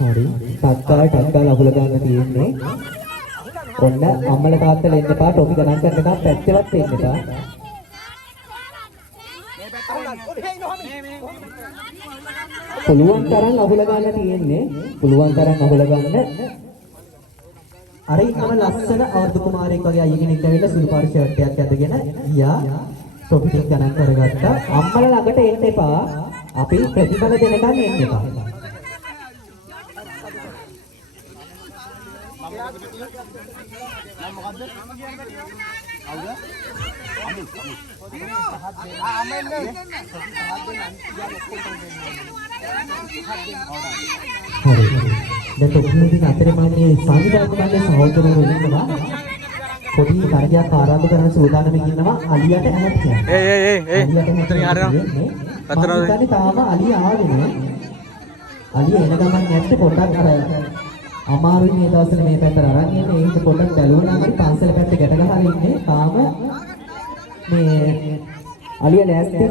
හරි. ටක්කා ලකුල ගන්න තියෙන්නේ. ඔන්න අම්මල තාත්තලා එන්න එපා. ටොපි ගණන් කරන්න එපා. පැත්තෙවත් එන්න එපා. පුළුවන් තරම් අහුල ගන්න තියෙන්නේ. පුළුවන් තරම් අහුල ගන්න. අර ඉන්නම ලස්සන අවර්ධ කුමාරයෙක් වගේ අයියෙක් ඇවිල්ලා සුළු පාට ෂර්ට් එකක් ඇඳගෙන ගියා. ටොපි ටික ගණන් කරගත්තා. අම්මලා ළඟට එන්න එපා. අපි ප්‍රතිඵල දෙනකන් එන්න එපා. හරි. දැන් ඔක්කොමදී අතරේ මම මේ සංවිධායක මණ්ඩලයේ සහෝදරවරු ඉන්නවා. පොඩි කාර්යයක් ආරම්භ කරන්න සූදානම්ින් ඉන්නවා. අලියට ඇහත් කියන්නේ. මෙතනින් හරියනවා. පතරවල තාම අලිය ආවේ නෑ. අලිය එන ගමන් නැත්තේ පොඩ්ඩක් අර අමාරුයි මේ දවස්වල මේ පැත්තට අරන් එන්නේ. ඒක පොඩ්ඩක් බැලුවා නම් පන්සල පැත්තේ ගැට ගහලා ඉන්නේ. තාම මේ අලිය ලෑස්ති